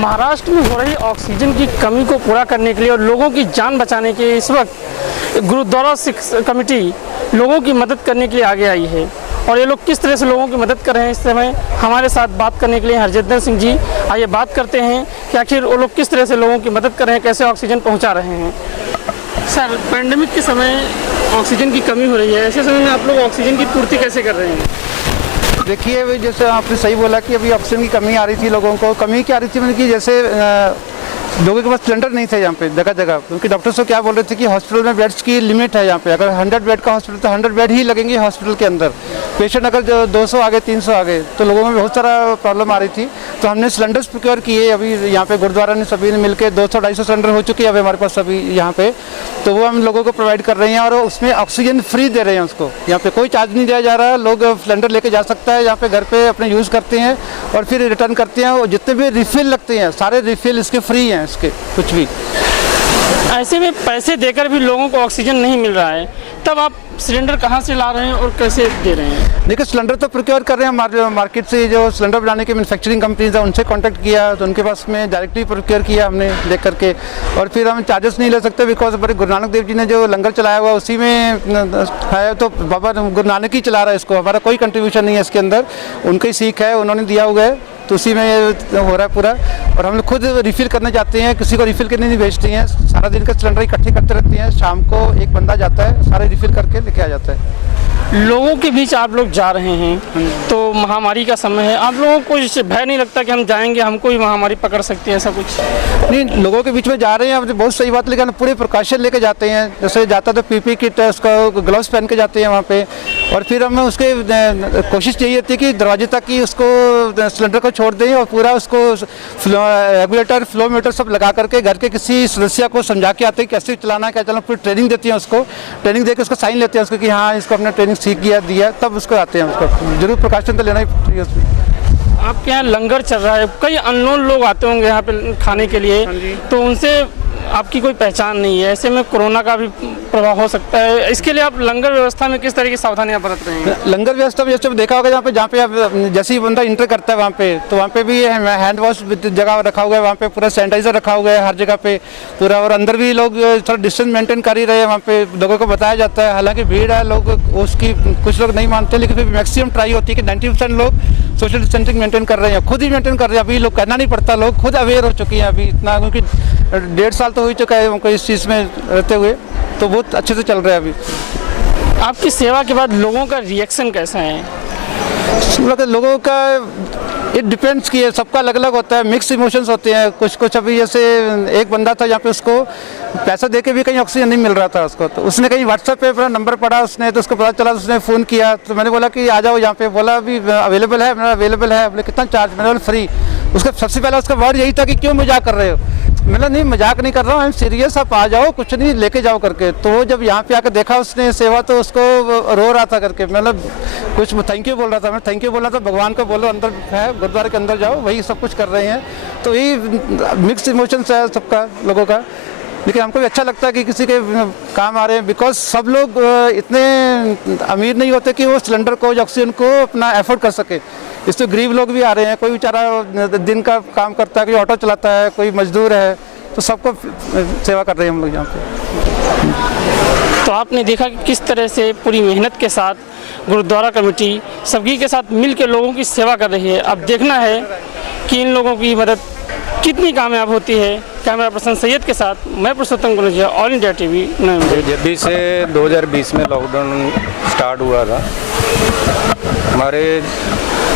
महाराष्ट्र में हो रही ऑक्सीजन की कमी को पूरा करने के लिए और लोगों की जान बचाने के इस वक्त गुरुद्वारा सिख कमेटी लोगों की मदद करने के लिए आगे आई है। और ये लोग किस तरह से लोगों की मदद कर रहे हैं, इस समय हमारे साथ बात करने के लिए हरजिंदर सिंह जी, आइए बात करते हैं कि आखिर वो लोग किस तरह से लोगों की मदद कर रहे हैं, कैसे ऑक्सीजन पहुँचा रहे हैं। सर, पैंडेमिक के समय ऑक्सीजन की कमी हो रही है, ऐसे समय में आप लोग ऑक्सीजन की पूर्ति कैसे कर रहे हैं? देखिए, जैसे आपने सही बोला कि अभी ऑक्सीजन की कमी आ रही थी, लोगों को कमी क्या आ रही थी, मतलब कि जैसे लोगों के पास सिलेंडर नहीं थे यहाँ पे जगह जगह, क्योंकि डॉक्टर्स को क्या बोल रहे थे कि हॉस्पिटल में बेड्स की लिमिट है। यहाँ पे अगर 100 बेड का हॉस्पिटल तो 100 बेड ही लगेंगे हॉस्पिटल के अंदर। पेशेंट अगर 200 आ गए, 300 आ गए, तो लोगों में बहुत सारा प्रॉब्लम आ रही थी। तो हमने सिलेंडर्स प्रोक्योर किए। अभी यहाँ पे गुरुद्वारा ने सभी ने मिलकर 200-250 सिलेंडर हो चुके हैं अभी हमारे पास अभी यहाँ पे। तो वो हम लोगों को प्रोवाइड कर रहे हैं और उसमें ऑक्सीजन फ्री दे रहे हैं उसको। यहाँ पे कोई चार्ज नहीं दिया जा रहा है, लोग सिलेंडर लेके जा सकता है, यहाँ पे घर पे अपने यूज़ करते हैं और फिर रिटर्न करते हैं। और जितने भी रिफिल लगते हैं सारे रिफिल इसके फ्री हैं, इसके कुछ भी। ऐसे में पैसे देकर भी लोगों को ऑक्सीजन नहीं मिल रहा है, तब आप सिलेंडर कहाँ से ला रहे हैं और कैसे दे रहे हैं? देखिए, सिलेंडर तो प्रोक्योर कर रहे हैं मार्केट से, जो सिलेंडर बनाने के मैन्युफैक्चरिंग कंपनीज है उनसे कांटेक्ट किया, तो उनके पास में डायरेक्टली प्रोक्योर किया हमने देख करके। और फिर हम चार्जेस नहीं ले सकते, बिकॉज हमारे गुरु नानक देव जी ने जो लंगर चलाया हुआ उसी में है, तो बाबा गुरु नानक ही चला रहा है इसको, हमारा कोई कंट्रीब्यूशन नहीं है इसके अंदर। उनका ही सीख है, उन्होंने दिया हुआ है, तो उसी में ये हो रहा है पूरा। और हम लोग खुद रिफ़िल करने जाते हैं, किसी को रिफ़िल करने नहीं भेजते हैं। सारा दिन का सिलेंडर इकट्ठे करते रहते हैं, शाम को एक बंदा जाता है, सारे रिफ़िल करके लेके आ जाता है। लोगों के बीच आप लोग जा रहे हैं, तो महामारी का समय है, आप लोगों को इससे भय नहीं लगता कि हम जाएंगे हमको ही महामारी पकड़ सकती है, ऐसा कुछ? नहीं, लोगों के बीच में जा रहे हैं, अब बहुत सही बात, लेकिन पूरे प्रिकॉशन लेके जाते हैं। जैसे जाता तो पीपी किट, उसका ग्लव्स पहन के जाते हैं वहाँ पे। और फिर हमें उसके कोशिश यही होती है कि दरवाजे तक ही उसको सिलेंडर को छोड़ दें और पूरा उसको रेगुलेटर फ्लोमीटर सब लगा करके घर के किसी सदस्य को समझा के आते हैं कैसे चलाना है, क्या चलाना। फिर ट्रेनिंग देती हैं उसको, ट्रेनिंग देकर उसको साइन लेते हैं उसको कि हाँ इसको अपने ट्रेनिंग सीख गया दिया, तब उसको आते हैं। उसको जरूर प्रिकॉशन तो लेना ही चाहिए उसमें। आपके यहाँ लंगर चल रहा है, कई अननोन लोग आते होंगे यहाँ पे खाने के लिए, तो उनसे आपकी कोई पहचान नहीं है, ऐसे में कोरोना का भी प्रभाव हो सकता है। इसके लिए आप लंगर व्यवस्था में किस तरह की सावधानियां बरत रहे हैं? लंगर व्यवस्था में जैसे देखा होगा, जहाँ पे आप जैसे ही बंदा इंटर करता है वहाँ पे, तो वहाँ पे भी हैंड वॉश जगह रखा हुआ है, वहाँ पे पूरा सैनिटाइजर रखा हुआ है हर जगह पे पूरा। और अंदर भी लोग थोड़ा डिस्टेंस मेंटेन कर ही रहे हैं, वहाँ पे लोगों को बताया जाता है। हालांकि भीड़ है, लोग उसकी कुछ लोग नहीं मानते, लेकिन फिर मैक्सिमम ट्राई होती है कि 90% लोग सोशल डिस्टेंसिंग मेंटेन कर रहे हैं, खुद ही मेंटेन कर रहे हैं। अभी लोग कहना नहीं पड़ता, लोग खुद अवेयर हो चुके हैं अभी इतना, क्योंकि 1.5 साल तो हो ही चुका है उनको इस चीज़ में रहते हुए, तो बहुत अच्छे से चल रहा है अभी। आपकी सेवा के बाद लोगों का रिएक्शन कैसा है? लोगों का इट डिपेंड्स कि सबका अलग अलग होता है, मिक्स इमोशंस होते हैं। कुछ अभी जैसे एक बंदा था यहाँ पे, उसको पैसा दे के भी कहीं ऑक्सीजन नहीं मिल रहा था उसको, तो उसने कहीं व्हाट्सएप पे अपना नंबर पढ़ा उसने, तो उसको पता चला, उसने फ़ोन किया, तो मैंने बोला कि आ जाओ यहाँ पे। बोला अभी अवेलेबल है, मेरा अवेलेबल है। बोले कितना चार्ज? मैंने बोला फ्री। उसका सबसे पहला उसका वर्ड यही था कि क्यों मजाक कर रहे हो? मैंने नहीं मजाक नहीं कर रहा हूँ, आई एम सीरियस, आप आ जाओ, कुछ नहीं लेके जाओ करके। तो जब यहाँ पे आकर देखा उसने सेवा, तो उसको रो रहा था करके, मतलब कुछ थैंक यू बोल रहा था। मैं थैंक यू बोल रहा था, भगवान को बोलो अंदर है, गुरुद्वारे के अंदर जाओ, वही सब कुछ कर रहे हैं। तो यही मिक्स इमोशंस है सबका, लोगों का। लेकिन हमको भी अच्छा लगता है कि किसी के काम आ रहे हैं, बिकॉज सब लोग इतने अमीर नहीं होते कि वो सिलेंडर को, ऑक्सीजन को अपना एफोर्ड कर सके। इससे गरीब लोग भी आ रहे हैं, कोई बेचारा दिन का काम करता है, कोई ऑटो चलाता है, कोई मजदूर है, तो सबको सेवा कर रहे हैं हम लोग यहाँ पे। तो आपने देखा कि किस तरह से पूरी मेहनत के साथ गुरुद्वारा कमेटी सभी के साथ मिल के लोगों की सेवा कर रही है। अब देखना है कि इन लोगों की मदद कितनी कामयाब होती है। कैमरा पर्सन सैयद के साथ मैं पुरुषोत्तम गुलेरिया, ऑल इंडिया टीवी। जब भी से 2020 में लॉकडाउन स्टार्ट हुआ था, हमारे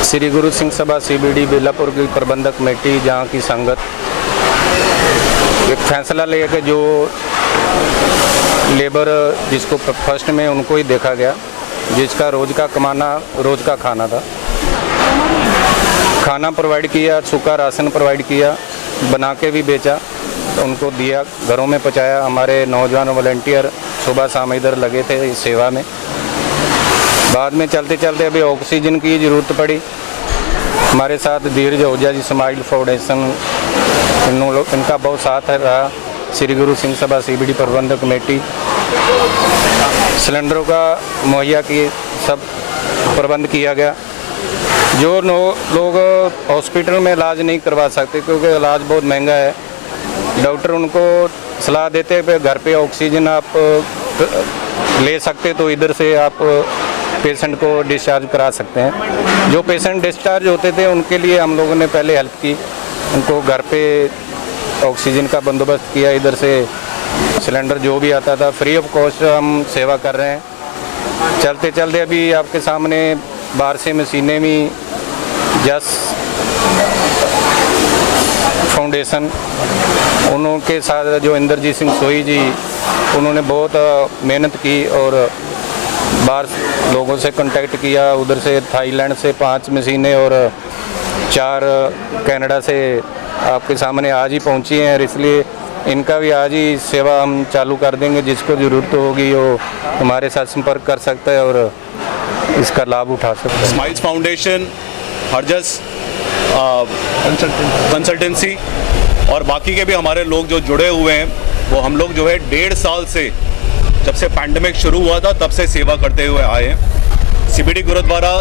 श्री गुरु सिंह सभा CBD बेलापुर की प्रबंधक कमेटी, जहाँ की संगत एक फैसला लेकर जो लेबर जिसको फर्स्ट में उनको ही देखा गया, जिसका रोज़ का कमाना रोज़ का खाना था, खाना प्रोवाइड किया, सूखा राशन प्रोवाइड किया, बना के भी बेचा, तो उनको दिया, घरों में पहुँचाया। हमारे नौजवान वॉलंटियर सुबह शाम इधर लगे थे इस सेवा में। बाद में चलते चलते अभी ऑक्सीजन की ज़रूरत पड़ी। हमारे साथ धीरज ओझा जी, स्माइल फाउंडेशन, इनका बहुत साथ रहा। श्री गुरु सिंह सभा CBD प्रबंधक कमेटी सिलेंडरों का मुहैया की सब प्रबंध किया गया। जो लोग हॉस्पिटल में इलाज नहीं करवा सकते क्योंकि इलाज बहुत महंगा है, डॉक्टर उनको सलाह देते हैं घर पे ऑक्सीजन आप ले सकते तो इधर से आप पेशेंट को डिस्चार्ज करा सकते हैं। जो पेशेंट डिस्चार्ज होते थे उनके लिए हम लोगों ने पहले हेल्प की, उनको घर पे ऑक्सीजन का बंदोबस्त किया, इधर से सिलेंडर जो भी आता था फ्री ऑफ कॉस्ट हम सेवा कर रहे हैं। चलते चलते अभी आपके सामने बाहर से मशीनें भी जस फाउंडेशन उनके साथ जो इंद्रजीत सिंह सोही जी उन्होंने बहुत मेहनत की और बाहर लोगों से कांटेक्ट किया, उधर से थाईलैंड से 5 मशीनें और 4 कनाडा से आपके सामने आज ही पहुंची हैं, और इसलिए इनका भी आज ही सेवा हम चालू कर देंगे। जिसको ज़रूरत होगी वो हमारे साथ संपर्क कर सकता है और इसका लाभ उठा सकता है। स्माइल्स फाउंडेशन, हरजस कंसल्टेंसी और बाकी के भी हमारे लोग जो जुड़े हुए हैं, वो हम लोग जो है 1.5 साल से जब से पैंडमिक शुरू हुआ था तब से सेवा करते हुए आए हैं। CBD Gurudwara,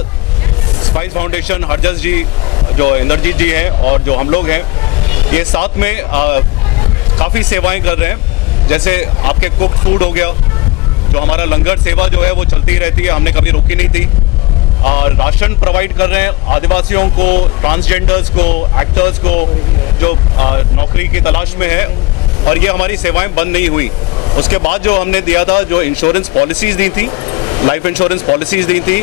Smiles Foundation, Harjas ji जो इंद्रजीत जी हैं और जो हम लोग हैं, ये साथ में काफ़ी सेवाएं कर रहे हैं। जैसे आपके कुक फूड हो गया, जो हमारा लंगर सेवा जो है वो चलती रहती है, हमने कभी रोकी नहीं थी। राशन प्रोवाइड कर रहे हैं आदिवासियों को, ट्रांसजेंडर्स को, एक्टर्स को जो नौकरी की तलाश में है, और ये हमारी सेवाएं बंद नहीं हुई। उसके बाद जो हमने दिया था, जो इंश्योरेंस पॉलिसीज़ दी थी, लाइफ इंश्योरेंस पॉलिसीज़ दी थी,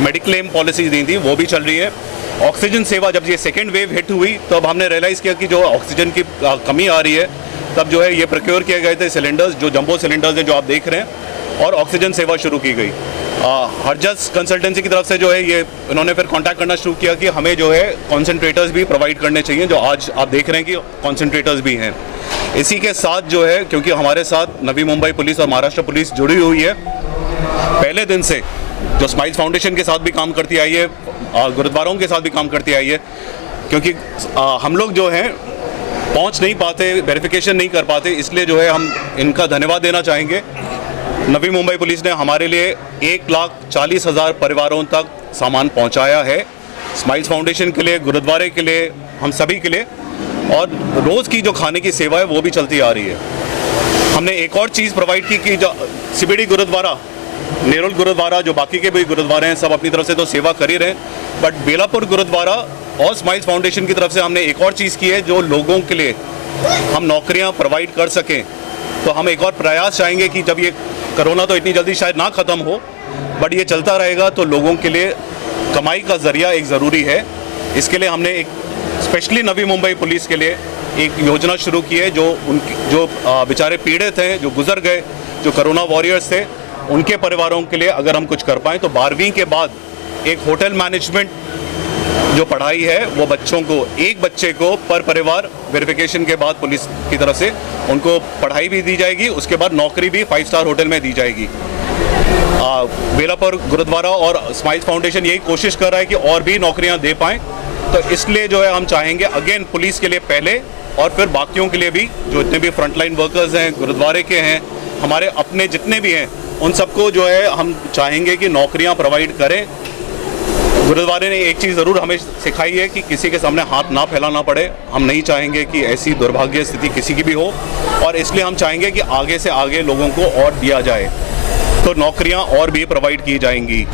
मेडिक्लेम पॉलिसीज़ दी थी, वो भी चल रही है। ऑक्सीजन सेवा जब ये सेकेंड वेव हिट हुई तब हमने रियलाइज़ किया कि जो ऑक्सीजन की कमी आ रही है, तब जो है ये प्रोक्योर किए गए थे सिलेंडर्स, जो जंबो सिलेंडर्स हैं जो आप देख रहे हैं, और ऑक्सीजन सेवा शुरू की गई। हरजस कंसल्टेंसी की तरफ से जो है ये इन्होंने फिर कांटेक्ट करना शुरू किया कि हमें जो है कॉन्सेंट्रेटर्स भी प्रोवाइड करने चाहिए, जो आज आप देख रहे हैं कि कॉन्सेंट्रेटर्स भी हैं। इसी के साथ जो है, क्योंकि हमारे साथ नवी मुंबई पुलिस और महाराष्ट्र पुलिस जुड़ी हुई है पहले दिन से, जो स्माइल्स फाउंडेशन के साथ भी काम करती आई है, गुरुद्वारों के साथ भी काम करती आई है, क्योंकि हम लोग जो हैं पहुंच नहीं पाते, वेरिफिकेशन नहीं कर पाते, इसलिए जो है हम इनका धन्यवाद देना चाहेंगे। नवी मुंबई पुलिस ने हमारे लिए 1,40,000 परिवारों तक सामान पहुंचाया है, स्माइल्स फाउंडेशन के लिए, गुरुद्वारे के लिए, हम सभी के लिए, और रोज़ की जो खाने की सेवा है वो भी चलती आ रही है। हमने एक और चीज़ प्रोवाइड की कि जो सीबीडी गुरुद्वारा, नेरुल गुरुद्वारा, जो बाकी के भी गुरुद्वारे हैं, सब अपनी तरफ से तो सेवा कर ही रहे हैं, बट बेलापुर गुरुद्वारा और स्माइल्स फाउंडेशन की तरफ से हमने एक और चीज़ की है, जो लोगों के लिए हम नौकरियां प्रोवाइड कर सकें। तो हम एक और प्रयास चाहेंगे कि जब ये कोरोना तो इतनी जल्दी शायद ना ख़त्म हो, बट ये चलता रहेगा तो लोगों के लिए कमाई का ज़रिया एक ज़रूरी है। इसके लिए हमने एक स्पेशली नवी मुंबई पुलिस के लिए एक योजना शुरू की है, जो बेचारे पीड़ित हैं, जो गुजर गए, जो कोरोना वॉरियर्स थे, उनके परिवारों के लिए अगर हम कुछ कर पाएँ तो 12वीं के बाद एक होटल मैनेजमेंट जो पढ़ाई है वो बच्चों को, एक बच्चे को पर परिवार वेरिफिकेशन के बाद पुलिस की तरफ से उनको पढ़ाई भी दी जाएगी, उसके बाद नौकरी भी 5 स्टार होटल में दी जाएगी। बेलापुर गुरुद्वारा और स्माइल्स फाउंडेशन यही कोशिश कर रहा है कि और भी नौकरियां दे पाएँ, तो इसलिए जो है हम चाहेंगे अगेन पुलिस के लिए पहले और फिर बाकियों के लिए भी, जो जितने भी फ्रंटलाइन वर्कर्स हैं, गुरुद्वारे के हैं, हमारे अपने जितने भी हैं, उन सबको जो है हम चाहेंगे कि नौकरियां प्रोवाइड करें। गुरुद्वारे ने एक चीज़ ज़रूर हमें सिखाई है कि किसी के सामने हाथ ना फैलाना पड़े। हम नहीं चाहेंगे कि ऐसी दुर्भाग्य स्थिति किसी की भी हो, और इसलिए हम चाहेंगे कि आगे से आगे लोगों को और दिया जाए, तो नौकरियां और भी प्रोवाइड की जाएंगी।